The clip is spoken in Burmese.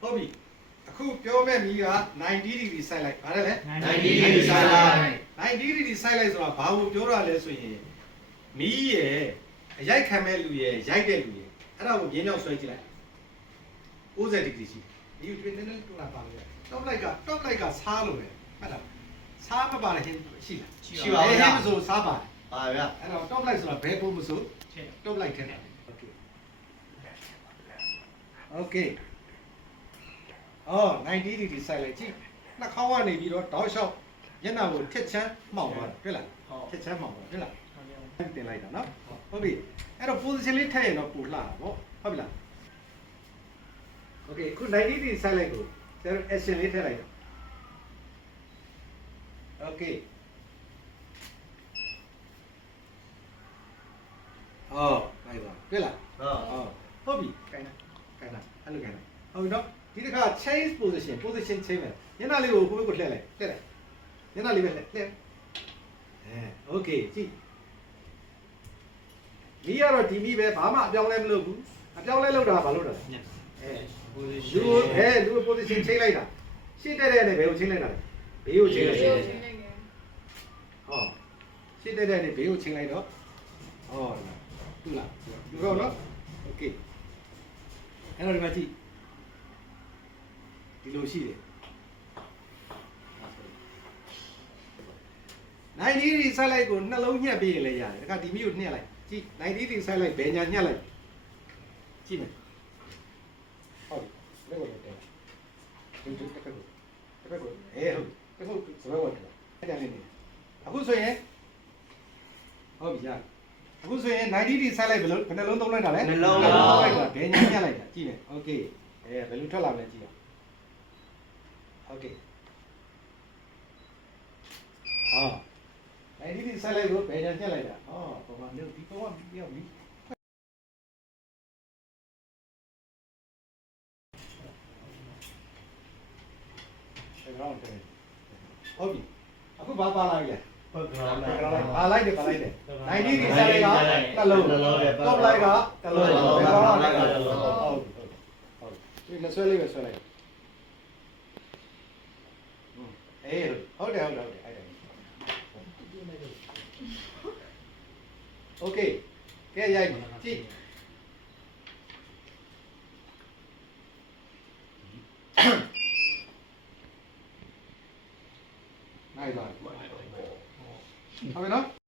ဟုတ်ပြီအခုပြောမဲ့မီးက90 degree စိုက်လိုက်ဗါတယ်လေ90 degree စိုက်လိုက်90 degree စိုက်လိုက်ဆိုတာဘာကိုပြောတာလဲဆိုရင်မီးရဲ့အရိုက်ခံမဲ့လူရဲ့ရိုက်တဲ့လူရဲ့အဲ့ဒါကိုမြင်းကြောင်ဆွဲကြည့်လိုက်90 degree ရှိဒီကိုနည်းနည်းတူလာပါလို့ top light ကစားလို့ပဲဟုတ်လားစားမပါတဲ့ဟင်းရှိလားရှိပါဘူးဟင်းမဆိုစားပါတယ်ပါဗျာအဲ့တော့ top light ဆိုတာဘယ်ပုံမဆို top light ထည့်တာ okay အော်90 degree စိုက်လိုက်ကြည့်နှာခေါင်းကနေပြီးတော့တောက်လျှောက်မျက်နှာကိုထက်ချမ်းမှောက်သွားတယ်တွေ့လားထက်ချမ်းမှောက်သွားတွေ့လားတင်လိုက်တာနော်ဟုတ်ပြီအဲ့တော့ position လေးထည့်ရင်တော့ပူလှတာပေါ့ဟုတ်ပြီလား okay ခု90 degree စိုက်လိုက်ကိုကျတော့ action လေးထည့်လိုက်တော့ okay အော်လိုက်ပါတွေ့လားဟုတ်ပြီခိုင်းတာအဲ့လိုခိုင်းတာဟုတ်ပြီနော်ဒီတစ်ခါ change position change မယ်ညနေလေးကိုကိုယ့်ဘက်ကိုလှည့်လိုက်ညနေလေးပဲလှည့်okay ကြည့်ဒီကတော့ဒီမီပဲဘာမှအပြောင်းလဲမလုပ်ဘူးအပြောင်းလဲလုပ်တာဘာလုပ်တာလဲလူ position change လိုက်တာရှေ့တက်တဲ့နဲ့ဘယ်ကို change လိုက်တာလဲဘေးကို change လိုက်ဟောရှေ့တက်တဲ့နဲ့ဘေးကို change လိုက်တော့ဟောတူလားတူတော့နော် okay အဲ့တော့ဒီမှာကြည့်ဒီလိုရှိတယ်90 degree စိုက်လိုက်ကိုနှလုံးညှက်ပြီးရင်လည်းရတယ်ဒါကဒီမီကိုညှက်လိုက်ကြည့်90 degree စိုက်လိုက်ဘယ်ညာညှက်လိုက်ကြည့်မယ်ဟုတ်ပြီလက်ကိုတက်ဒီတက်ကိုဟုတ်စပွဲဝတ်တယ်အဲ့ဒါလေးနေအခုဆိုရင်ဟုတ်ပြီရအခုဆိုရင်90 degree စိုက်လိုက်ဘယ်လိုနှလုံးသုံးလိုက်တာလဲနှလုံးလိုက်တာဘယ်ညာညှက်လိုက်တာကြည့်မယ်โอเคဘယ်လိုထွက်လာမလဲကြည့်အောင်okay 90 degree စိုက်လိုက်ကိုဘယ်ညာညှက်လိုက်တာပုံမှန်မျိုးဒီပုံကပြောင်းပြီဟုတ်ပြီအခုဘာပါလာပြီလဲပါလိုက်တယ်90 degree စိုက်လိုက်ကတစ်လုံးတော့လိုက်ကတစ်လုံးဟုတ်ဒီမဆွဲလေးပဲဆွဲလိုက်ဟုတ်တယ်အဲ့ဒါโอเคကဲရိုက်ကြည့်နိုင်ပါဟုတ်ပြီနော်